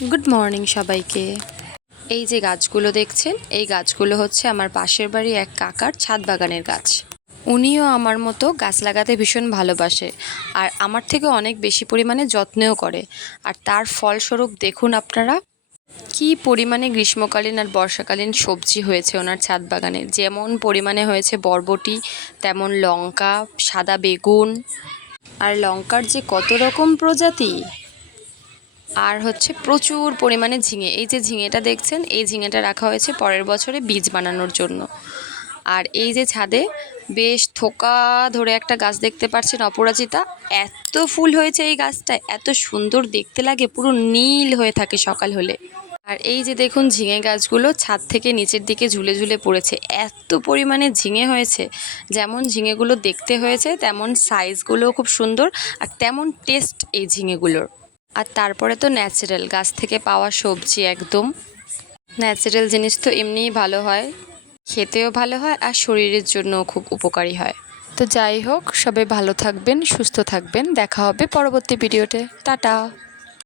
Good morning সবাইকে। এই যে গাছগুলো দেখছেন, এই গাছগুলো হচ্ছে আমার পাশের বাড়ি এক কাকার ছাদ বাগানের গাছ। উনিও আমার মতো গাছ লাগাতে ভীষণ ভালোবাসে আর আমার থেকে অনেক বেশি পরিমাণে যত্নও করে। আর তার ফলস্বরূপ দেখুন আপনারা কি পরিমাণে গ্রীষ্মকালীন আর বর্ষাকালীন সবজি হয়েছে ওনার ছাদ বাগানে। যেমন পরিমাণে হয়েছে বরবটি, তেমন লঙ্কা, সাদা বেগুন, আর লঙ্কার যে কত রকম প্রজাতি, আর হচ্ছে প্রচুর পরিমাণে ঝিঙে। এই যে ঝিঙেটা দেখছেন, এই ঝিঙেটা রাখা হয়েছে পরের বছরে বীজ বানানোর জন্য। আর এই যে ছাদে বেশ থোকা ধরে একটা গাছ দেখতে পাচ্ছেন, অপরাজিতা। এত ফুল হয়েছে এই গাছটায়, এত সুন্দর দেখতে লাগে, পুরো নীল হয়ে থাকে সকাল হলে। আর এই যে দেখুন ঝিঙে গাছগুলো ছাদ থেকে নিচের দিকে ঝুলে ঝুলে পড়েছে, এত পরিমাণে ঝিঙে হয়েছে। যেমন ঝিঙেগুলো দেখতে হয়েছে তেমন সাইজগুলোও খুব সুন্দর, আর তেমন টেস্ট এই ঝিঙেগুলোর। আর তারপরে তো ন্যাচারাল গাছ থেকে পাওয়া সবজি, একদম ন্যাচারাল জিনিস তো এমনিই ভালো হয়, খেতেও ভালো হয় আর শরীরের জন্যও খুব উপকারী হয়। তো যাই হোক, সবাই ভালো থাকবেন, সুস্থ থাকবেন, দেখা হবে পরবর্তী ভিডিওতে। টাটা।